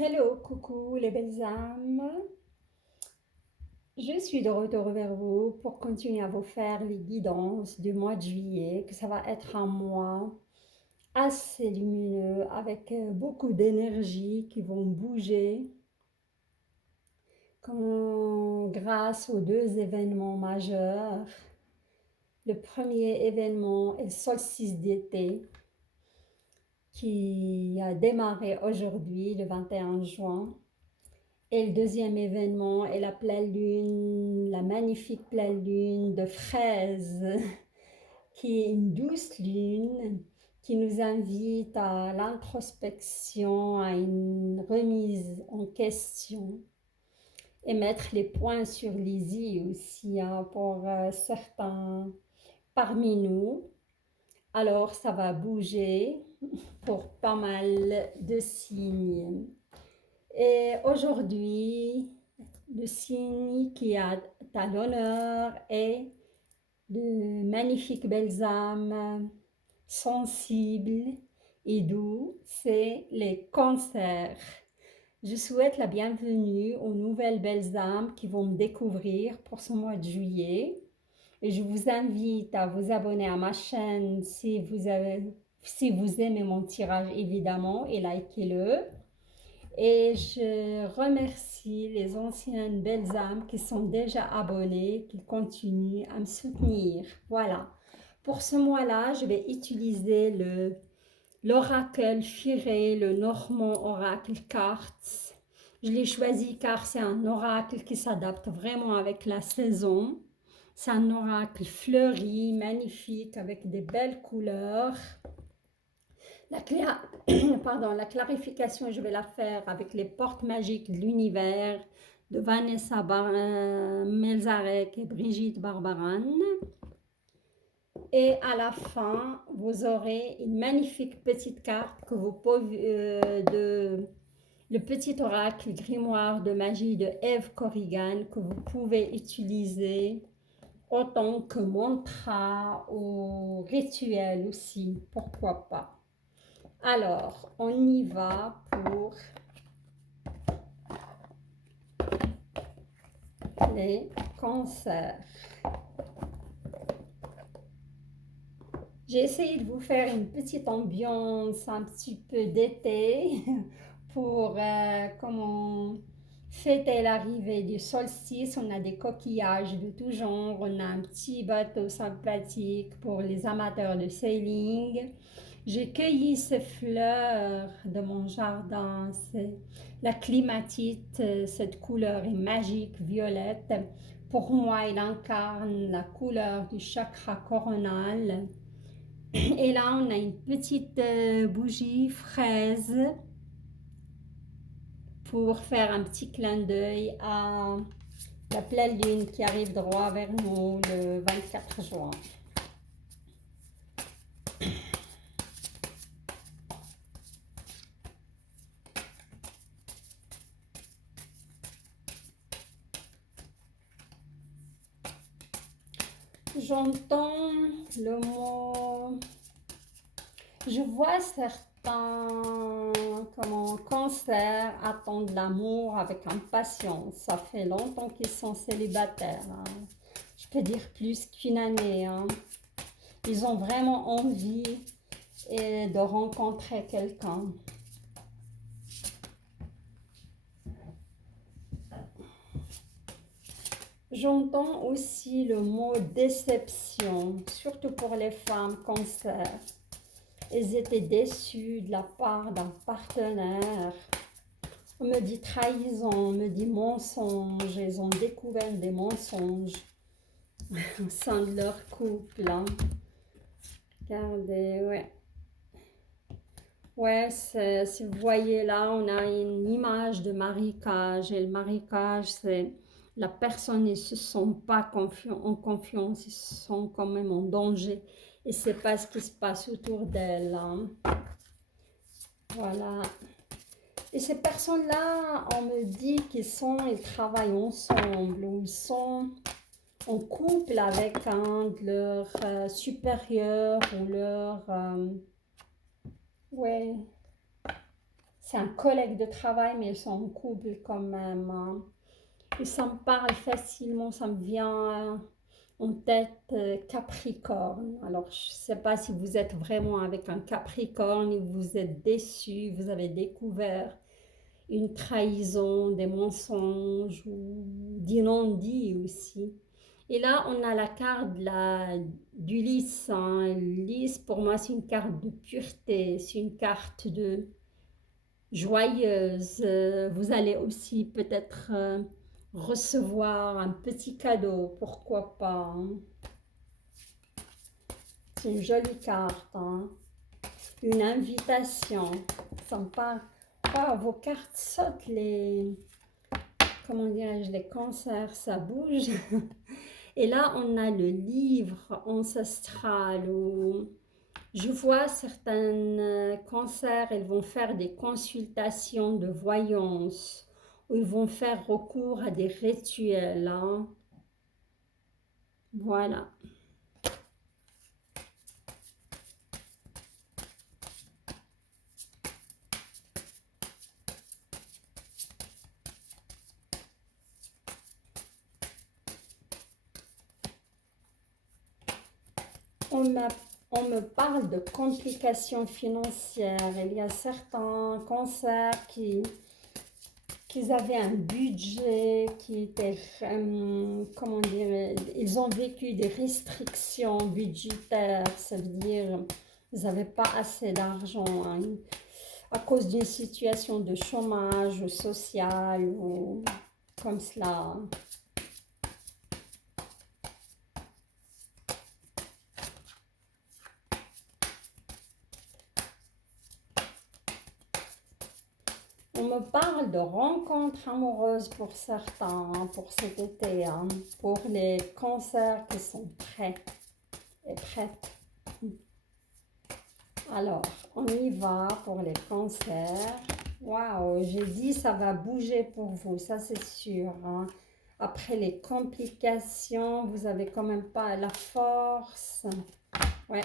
Hello, coucou les belles âmes. Je suis de retour vers vous pour continuer à vous faire les guidances du mois de juillet, que ça va être un mois assez lumineux avec beaucoup d'énergie qui vont bouger grâce aux deux événements majeurs. Le premier événement est le solstice d'été qui a démarré aujourd'hui, le 21 juin. Et le deuxième événement est la pleine lune, la magnifique pleine lune de fraises, qui est une douce lune qui nous invite à l'introspection, à une remise en question et mettre les points sur les i aussi pour certains parmi nous. Alors ça va bouger pour pas mal de signes. Et aujourd'hui, le signe qui est à l'honneur est de magnifiques belles âmes sensibles et doux, c'est les cancers. Je souhaite la bienvenue aux nouvelles belles âmes qui vont me découvrir pour ce mois de juillet. Et je vous invite à vous abonner à ma chaîne si vous aimez mon tirage évidemment et likez-le. Et je remercie les anciennes belles âmes qui sont déjà abonnées, qui continuent à me soutenir. Voilà. Pour ce mois-là, je vais utiliser l'oracle Firé, le Normand Oracle Cards. Je l'ai choisi car c'est un oracle qui s'adapte vraiment avec la saison. C'est un oracle fleuri, magnifique, avec des belles couleurs. La clarification, je vais la faire avec les portes magiques de l'univers de Vanessa Melzarek et Brigitte Barbaran. Et à la fin, vous aurez une magnifique petite carte que vous pouvez, le petit oracle grimoire de magie de Eve Corrigan que vous pouvez utiliser autant que mantra ou rituel aussi, pourquoi pas. Alors, on y va pour les cancers. J'ai essayé de vous faire une petite ambiance un petit peu d'été pour fêter l'arrivée du solstice. On a des coquillages de tout genre, on a un petit bateau sympathique pour les amateurs de sailing. J'ai cueilli ces fleurs de mon jardin, c'est la climatite, cette couleur est magique, violette. Pour moi, il incarne la couleur du chakra coronal. Et là, on a une petite bougie fraise pour faire un petit clin d'œil à la pleine lune qui arrive droit vers nous le 24 juin. J'entends le mot, je vois certains cancers attendent l'amour avec impatience. Ça fait longtemps qu'ils sont célibataires. Je peux dire plus qu'une année. Ils ont vraiment envie de rencontrer quelqu'un. J'entends aussi le mot déception, surtout pour les femmes cancer. Elles étaient déçues de la part d'un partenaire. On me dit trahison, on me dit mensonge. Elles ont découvert des mensonges au sein de leur couple. Regardez, ouais. Ouais, si vous voyez là, on a une image de marécage. Et le marécage, c'est la personne ne se sent pas en confiance, ils se sent quand même en danger. Et c'est pas ce qui se passe autour d'elle. Voilà. Et ces personnes-là, on me dit ils travaillent ensemble, ou ils sont en couple avec un de leurs supérieurs ou leur... ouais, c'est un collègue de travail, mais ils sont en couple quand même, hein. Et ça me parle facilement, ça me vient en tête Capricorne. Alors, je ne sais pas si vous êtes vraiment avec un Capricorne et vous êtes déçu, vous avez découvert une trahison, des mensonges ou des non-dits aussi. Et là, on a la carte du lys, hein. Le lys, pour moi, c'est une carte de pureté, c'est une carte de joyeuse. Vous allez aussi peut-être recevoir un petit cadeau, pourquoi pas, hein. C'est une jolie carte, hein. Une invitation. Ça me parle. Ah, vos cartes sautent, comment dirais-je, les cancers, ça bouge. Et là, on a le livre ancestral où je vois certains cancers, ils vont faire des consultations de voyance, où ils vont faire recours à des rituels, hein. Voilà. On m'a- on me parle de complications financières. Il y a certains cancers qui avaient un budget qui était, comment dire, ils ont vécu des restrictions budgétaires. Ça veut dire ils n'avaient pas assez d'argent, hein, à cause d'une situation de chômage ou social ou comme cela. On me parle de rencontres amoureuses pour certains, hein, pour cet été, hein, pour les cancers qui sont prêts et prêtes. Alors, on y va pour les cancers. Waouh, j'ai dit ça va bouger pour vous, ça c'est sûr, hein. Après les complications, vous avez quand même pas la force. Ouais.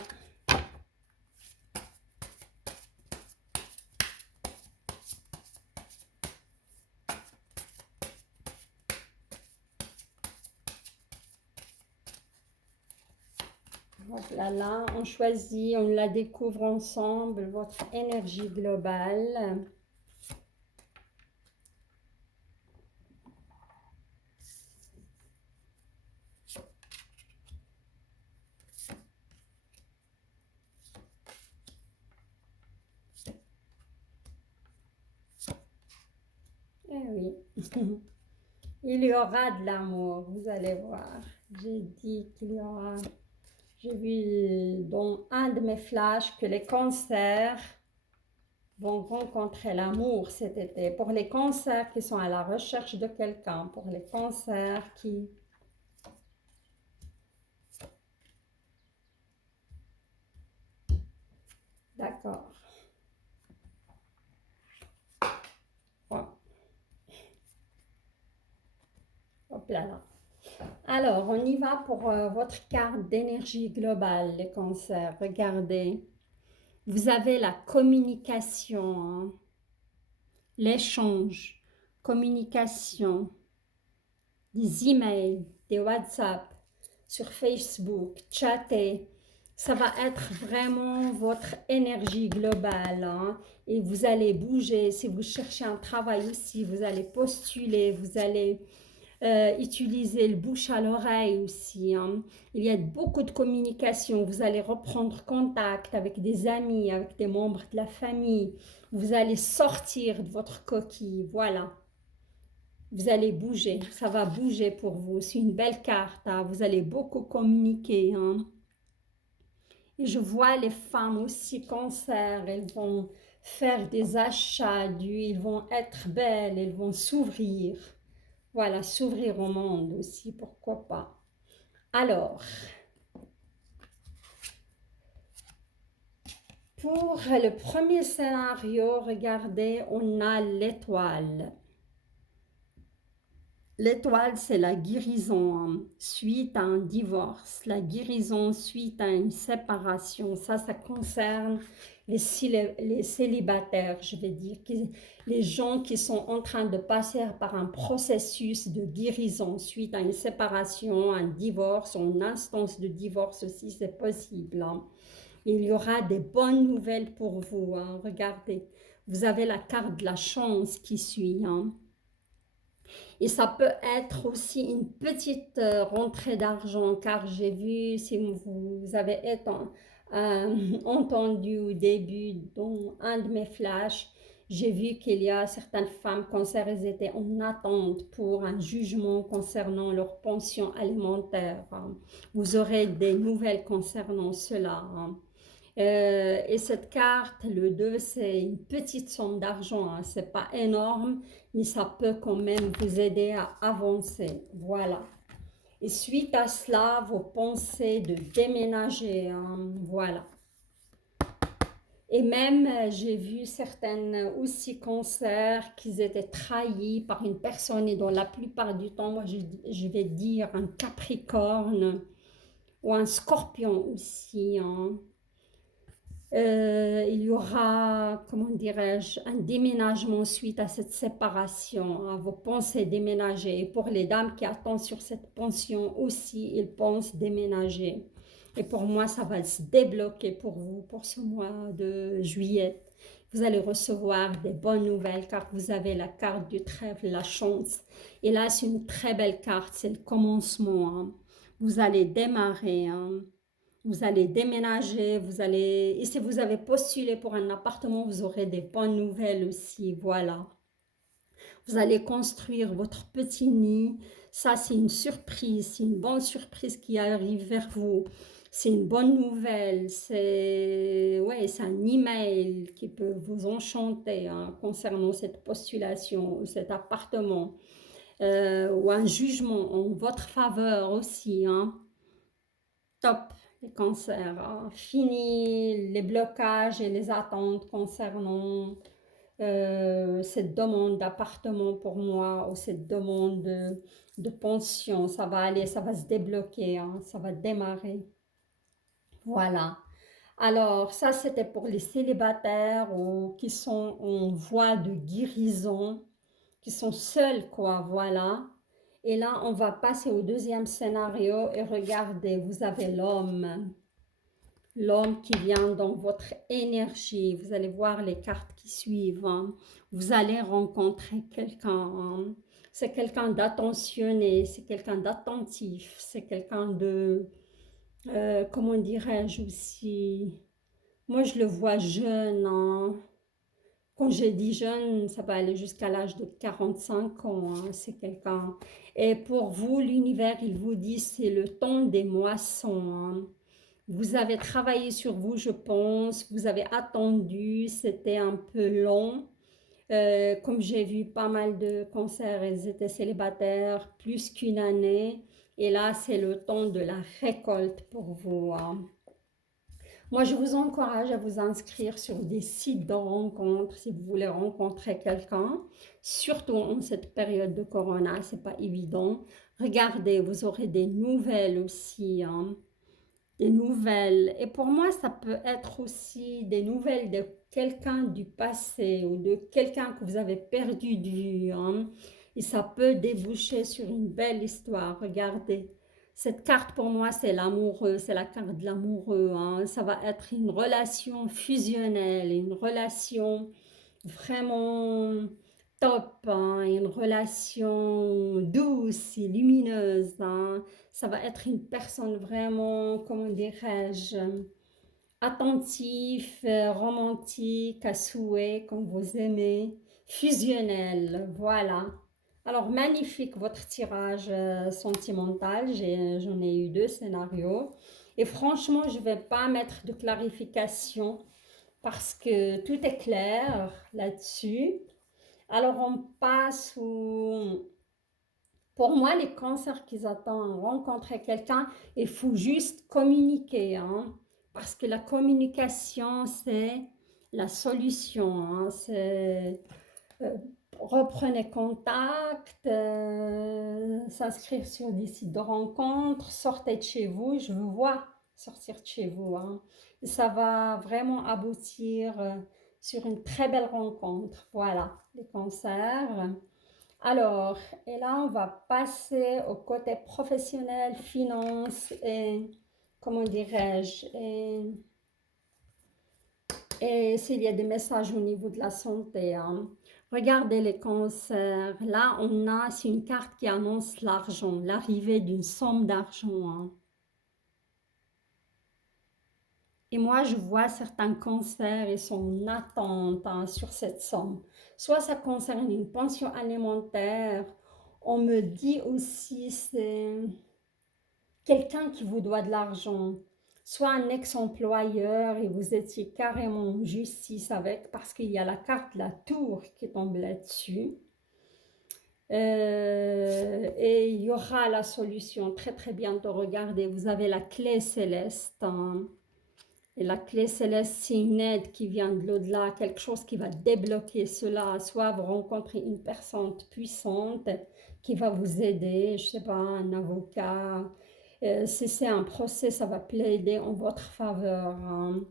Hop là, là, on choisit, on la découvre ensemble, votre énergie globale. Eh oui, il y aura de l'amour, vous allez voir. J'ai dit qu'il y aura. J'ai vu dans un de mes flashs que les cancers vont rencontrer l'amour cet été. Pour les cancers qui sont à la recherche de quelqu'un, pour les cancers qui... D'accord. Bon. Hop là là. Alors, on y va pour votre carte d'énergie globale, les cancers. Regardez, vous avez la communication, hein, l'échange, communication, des emails, des WhatsApp, sur Facebook, chatter. Ça va être vraiment votre énergie globale, hein, et vous allez bouger. Si vous cherchez un travail aussi, vous allez postuler, vous allez utiliser le bouche à l'oreille aussi, hein. Il y a beaucoup de communication. Vous allez reprendre contact avec des amis, avec des membres de la famille. Vous allez sortir de votre coquille. Voilà. Vous allez bouger. Ça va bouger pour vous. C'est une belle carte, hein. Vous allez beaucoup communiquer, hein. Et je vois les femmes aussi cancer. Elles vont faire des achats, ils vont être belles, elles vont s'ouvrir. Voilà, s'ouvrir au monde aussi, pourquoi pas. Alors, pour le premier scénario, regardez, on a l'étoile. L'étoile, c'est la guérison suite à un divorce, la guérison suite à une séparation. Ça concerne les célibataires, je vais dire, les gens qui sont en train de passer par un processus de guérison suite à une séparation, un divorce, ou une instance de divorce aussi, c'est possible, hein. Il y aura des bonnes nouvelles pour vous, hein. Regardez, vous avez la carte de la chance qui suit, hein. Et ça peut être aussi une petite rentrée d'argent, car j'ai vu, si vous avez entendu au début dans un de mes flashs, j'ai vu qu'il y a certaines femmes, quand elles étaient en attente pour un jugement concernant leur pension alimentaire, hein. Vous aurez des nouvelles concernant cela, hein. Et cette carte, le 2, c'est une petite somme d'argent, hein. C'est pas énorme, mais ça peut quand même vous aider à avancer. Voilà. Et suite à cela, vous pensez de déménager, hein. Voilà. Et même, j'ai vu certaines aussi cancers qui étaient trahis par une personne et dont la plupart du temps, moi je vais dire un capricorne ou un scorpion aussi, hein. Il y aura, comment dirais-je, un déménagement suite à cette séparation, hein. Vous pensez déménager. Et pour les dames qui attendent sur cette pension aussi, ils pensent déménager. Et pour moi, ça va se débloquer pour vous, pour ce mois de juillet. Vous allez recevoir des bonnes nouvelles car vous avez la carte du trèfle, la chance. Et là, c'est une très belle carte, c'est le commencement, hein. Vous allez démarrer, hein. Vous allez déménager, et si vous avez postulé pour un appartement, vous aurez des bonnes nouvelles aussi, voilà. Vous allez construire votre petit nid, ça c'est une surprise, c'est une bonne surprise qui arrive vers vous. C'est une bonne nouvelle, c'est un email qui peut vous enchanter, hein, concernant cette postulation, cet appartement, ou un jugement en votre faveur aussi, hein. Top, les cancers, hein. Fini les blocages et les attentes concernant cette demande d'appartement pour moi ou cette demande de pension. Ça va aller, ça va se débloquer, hein, ça va démarrer. Voilà. Alors, ça, c'était pour les célibataires ou qui sont en voie de guérison, qui sont seuls, quoi, voilà. Et là, on va passer au deuxième scénario et regardez, vous avez l'homme qui vient dans votre énergie. Vous allez voir les cartes qui suivent, hein. Vous allez rencontrer quelqu'un, hein. C'est quelqu'un d'attentionné, c'est quelqu'un d'attentif, c'est quelqu'un de, comment dirais-je aussi, moi je le vois jeune, hein. Quand j'ai dit jeune, ça va aller jusqu'à l'âge de 45 ans, hein. C'est quelqu'un. Et pour vous, l'univers, il vous dit, c'est le temps des moissons, hein. Vous avez travaillé sur vous, je pense. Vous avez attendu. C'était un peu long. Comme j'ai vu pas mal de concerts, ils étaient célibataires plus qu'une année. Et là, c'est le temps de la récolte pour vous, hein. Moi, je vous encourage à vous inscrire sur des sites de rencontres si vous voulez rencontrer quelqu'un, surtout en cette période de corona, c'est pas évident. Regardez, vous aurez des nouvelles aussi, hein, des nouvelles. Et pour moi, ça peut être aussi des nouvelles de quelqu'un du passé ou de quelqu'un que vous avez perdu de vue, hein. Et ça peut déboucher sur une belle histoire. Regardez. Cette carte pour moi, c'est l'amoureux, c'est la carte de l'amoureux, hein. Ça va être une relation fusionnelle, une relation vraiment top, hein, une relation douce et lumineuse, hein. Ça va être une personne vraiment, comment dirais-je, attentif, romantique, à souhait, comme vous aimez, fusionnel, voilà. Alors, magnifique votre tirage sentimental. J'en ai eu deux scénarios. Et franchement, je ne vais pas mettre de clarification parce que tout est clair là-dessus. Alors, on passe au... Pour moi, les cancers qui attendent rencontrer quelqu'un, il faut juste communiquer, hein, parce que la communication, c'est la solution, hein, c'est reprenez contact, s'inscrire sur des sites de rencontres, sortez de chez vous, je vous vois sortir de chez vous, hein. Et ça va vraiment aboutir sur une très belle rencontre. Voilà, les cancers. Alors, et là, on va passer au côté professionnel, finance et, comment dirais-je, et s'il y a des messages au niveau de la santé, hein. Regardez les cancers. Là, c'est une carte qui annonce l'argent, l'arrivée d'une somme d'argent, hein. Et moi, je vois certains cancers et sont en attente, hein, sur cette somme. Soit ça concerne une pension alimentaire. On me dit aussi c'est quelqu'un qui vous doit de l'argent, soit un ex-employeur et vous étiez carrément en justice avec, parce qu'il y a la carte de la tour qui tombe là-dessus. Et il y aura la solution très très bientôt. Regardez, vous avez la clé céleste, hein. Et la clé céleste, c'est une aide qui vient de l'au-delà, quelque chose qui va débloquer cela. Soit vous rencontrez une personne puissante qui va vous aider, je ne sais pas, un avocat. Si c'est un procès, ça va plaider en votre faveur, hein.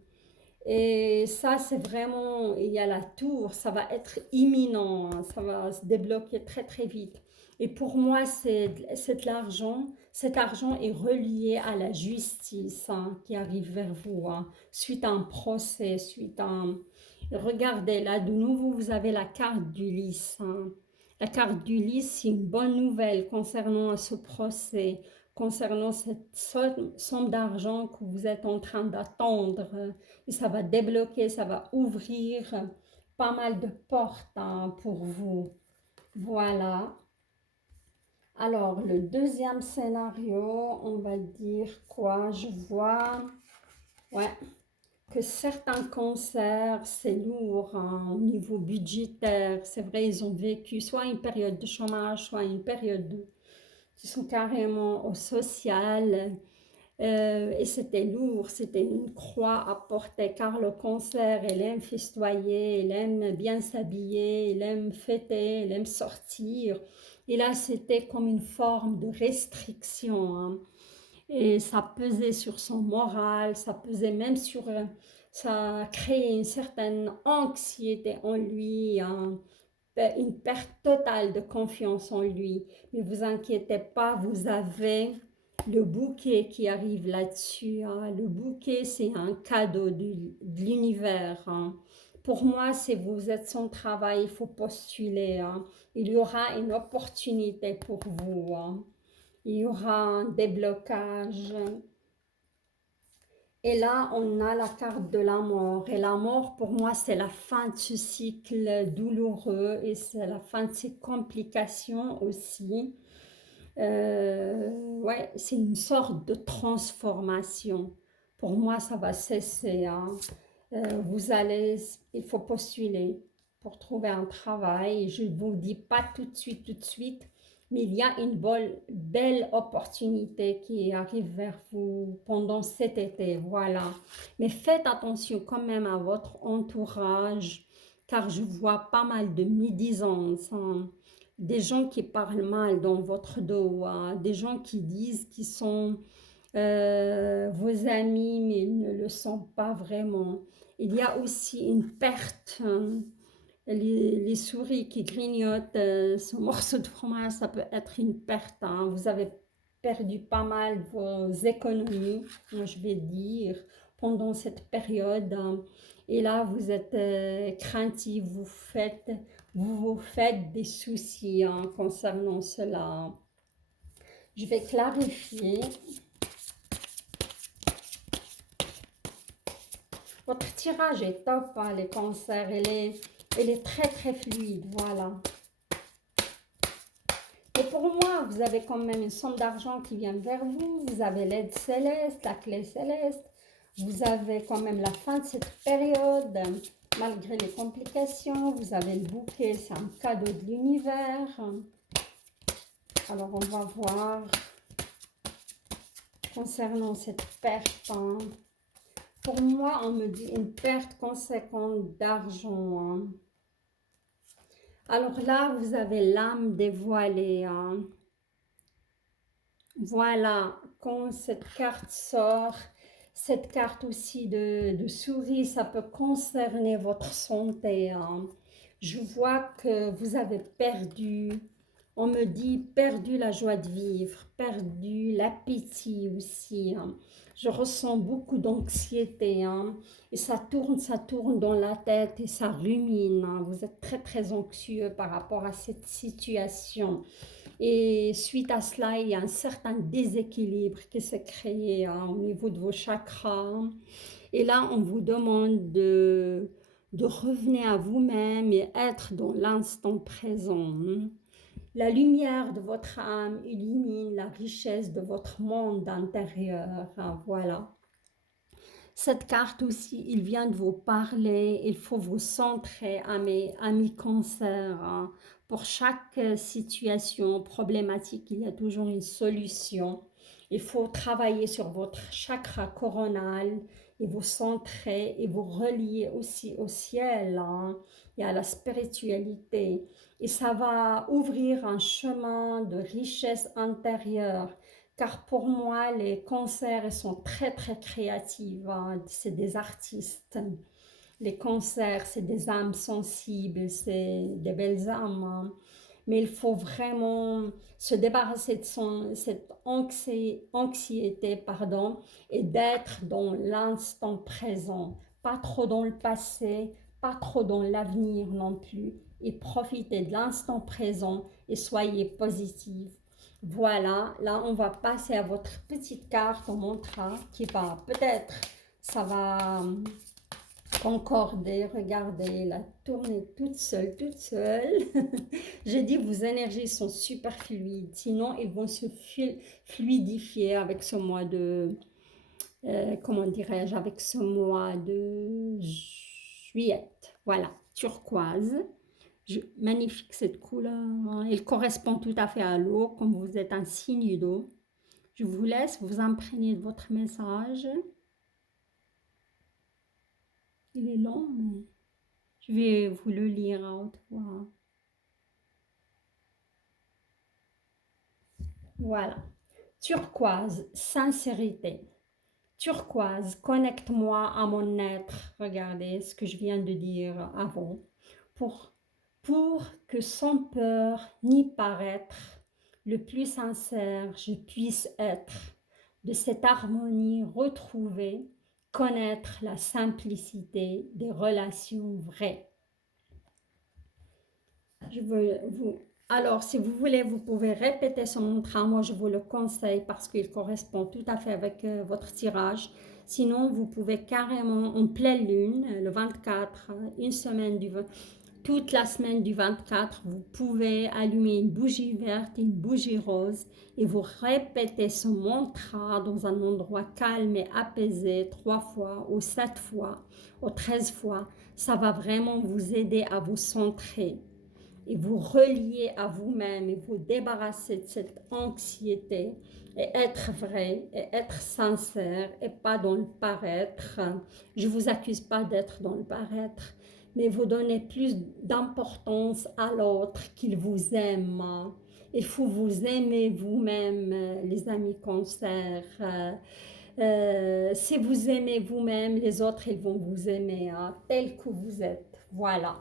Et ça, c'est vraiment, il y a la tour, ça va être imminent, hein, ça va se débloquer très très vite. Et pour moi, c'est de l'argent. Cet argent est relié à la justice, hein, qui arrive vers vous, hein, suite à un procès, suite à un... Regardez, là, de nouveau, vous avez la carte d'Ulysse, hein. La carte d'Ulysse, c'est une bonne nouvelle concernant ce procès, concernant cette somme d'argent que vous êtes en train d'attendre. Et ça va débloquer, ça va ouvrir pas mal de portes, hein, pour vous. Voilà. Alors, le deuxième scénario, on va dire quoi? Je vois, ouais, que certains cancers, c'est lourd, hein, au niveau budgétaire. C'est vrai, ils ont vécu soit une période de chômage, soit une période qui sont carrément au social. Et c'était lourd, c'était une croix à porter, car le cancer, il aime festoyer, il aime bien s'habiller, il aime fêter, il aime sortir. Et là, c'était comme une forme de restriction, hein. Et ça pesait sur son moral, ça pesait même sur... ça a créé une certaine anxiété en lui, hein, une perte totale de confiance en lui. Mais vous inquiétez pas, vous avez le bouquet qui arrive là-dessus, hein. Le bouquet, c'est un cadeau de l'univers, hein. Pour moi, si vous êtes sans travail, il faut postuler, hein. Il y aura une opportunité pour vous, hein. Il y aura un déblocage. Et là, on a la carte de la mort. Et la mort, pour moi, c'est la fin de ce cycle douloureux et c'est la fin de ces complications aussi. Ouais, c'est une sorte de transformation. Pour moi, ça va cesser, hein. Il faut postuler pour trouver un travail. Je ne vous dis pas tout de suite, mais il y a une belle opportunité qui arrive vers vous pendant cet été, voilà. Mais faites attention quand même à votre entourage, car je vois pas mal de médisances, hein. Des gens qui parlent mal dans votre dos, hein. Des gens qui disent qu'ils sont vos amis, mais ils ne le sont pas vraiment. Il y a aussi une perte, hein. Les souris qui grignotent ce morceau de fromage, ça peut être une perte, hein. Vous avez perdu pas mal vos économies, moi je vais dire, pendant cette période, hein. Et là, vous êtes craintif, vous vous faites des soucis, hein, concernant cela. Je vais clarifier. Votre tirage est top, hein, les cancers, elle est très très fluide, voilà. Et pour moi, vous avez quand même une somme d'argent qui vient vers vous, vous avez l'aide céleste, la clé céleste, vous avez quand même la fin de cette période, malgré les complications, vous avez le bouquet, c'est un cadeau de l'univers. Alors on va voir concernant cette perte, hein. Pour moi, on me dit une perte conséquente d'argent, hein. Alors là, vous avez l'âme dévoilée, hein. Voilà, quand cette carte sort, cette carte aussi de souris, ça peut concerner votre santé, hein. Je vois que vous avez perdu, on me dit perdu la joie de vivre, perdu l'appétit aussi, hein. Je ressens beaucoup d'anxiété, hein, et ça tourne dans la tête et ça rumine, hein. Vous êtes très très anxieux par rapport à cette situation. Et suite à cela, il y a un certain déséquilibre qui s'est créé, hein, au niveau de vos chakras. Et là, on vous demande de revenir à vous-même et être dans l'instant présent, hein. La lumière de votre âme illumine la richesse de votre monde intérieur, hein, voilà. Cette carte aussi, il vient de vous parler, il faut vous centrer à mes amis cancer, hein. Pour chaque situation problématique, il y a toujours une solution. Il faut travailler sur votre chakra coronal et vous centrer et vous relier aussi au ciel, hein, et à la spiritualité. Et ça va ouvrir un chemin de richesse intérieure, car pour moi, les cancers ils sont très très créatifs, hein. C'est des artistes. Les cancers, c'est des âmes sensibles, c'est des belles âmes, hein. Mais il faut vraiment se débarrasser de cette anxiété, pardon, et d'être dans l'instant présent. Pas trop dans le passé, pas trop dans l'avenir non plus. Et profitez de l'instant présent et soyez positif. Voilà, là on va passer à votre petite carte, on montrera qui va peut-être, ça va concorder, regardez, la tournée toute seule, toute seule. J'ai dit vos énergies sont super fluides, sinon ils vont se fluidifier avec ce mois de, comment dirais-je, avec ce mois de juillet. Voilà, turquoise. Magnifique cette couleur, hein. Elle correspond tout à fait à l'eau, comme vous êtes un signe d'eau. Je vous laisse vous imprégner de votre message. Il est long, mais je vais vous le lire à haute voix. Voilà. Turquoise, sincérité. Turquoise, connecte-moi à mon être. Regardez ce que je viens de dire avant. Pour, pour que sans peur ni paraître, le plus sincère je puisse être. De cette harmonie retrouvée, connaître la simplicité des relations vraies. Je veux vous... Alors, si vous voulez, vous pouvez répéter ce mantra. Moi, je vous le conseille parce qu'il correspond tout à fait avec votre tirage. Sinon, vous pouvez carrément en pleine lune, le 24, une semaine toute la semaine du 24, vous pouvez allumer une bougie verte et une bougie rose et vous répétez ce mantra dans un endroit calme et apaisé 3 fois ou 7 fois ou 13 fois. Ça va vraiment vous aider à vous centrer et vous relier à vous-même et vous débarrasser de cette anxiété et être vrai et être sincère et pas dans le paraître. Je ne vous accuse pas d'être dans le paraître, mais vous donnez plus d'importance à l'autre qu'il vous aime. Il faut vous aimer vous-même, les amis cancer. Si vous aimez vous-même, les autres ils vont vous aimer, hein, tel que vous êtes. Voilà.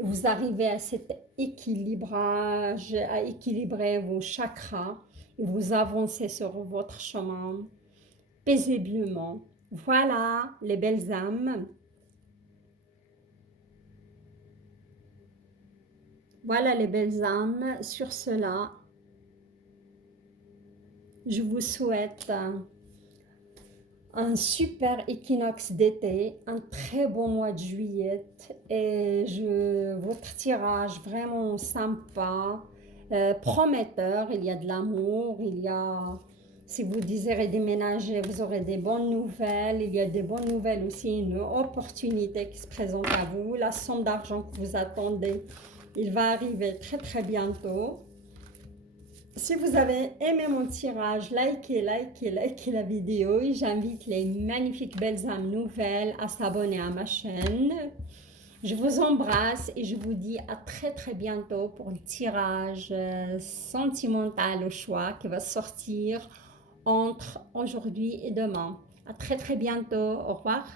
Vous arrivez à cet équilibrage, à équilibrer vos chakras et vous avancez sur votre chemin paisiblement. Voilà les belles âmes. Voilà les belles âmes. Sur cela, je vous souhaite un super équinoxe d'été, un très bon mois de juillet et votre tirage vraiment sympa, prometteur, il y a de l'amour, il y a, si vous désirez déménager, vous aurez des bonnes nouvelles, il y a des bonnes nouvelles aussi, une opportunité qui se présente à vous, la somme d'argent que vous attendez, il va arriver très très bientôt. Si vous avez aimé mon tirage, likez la vidéo et j'invite les magnifiques belles âmes nouvelles à s'abonner à ma chaîne. Je vous embrasse et je vous dis à très très bientôt pour le tirage sentimental au choix qui va sortir entre aujourd'hui et demain. À très très bientôt. Au revoir.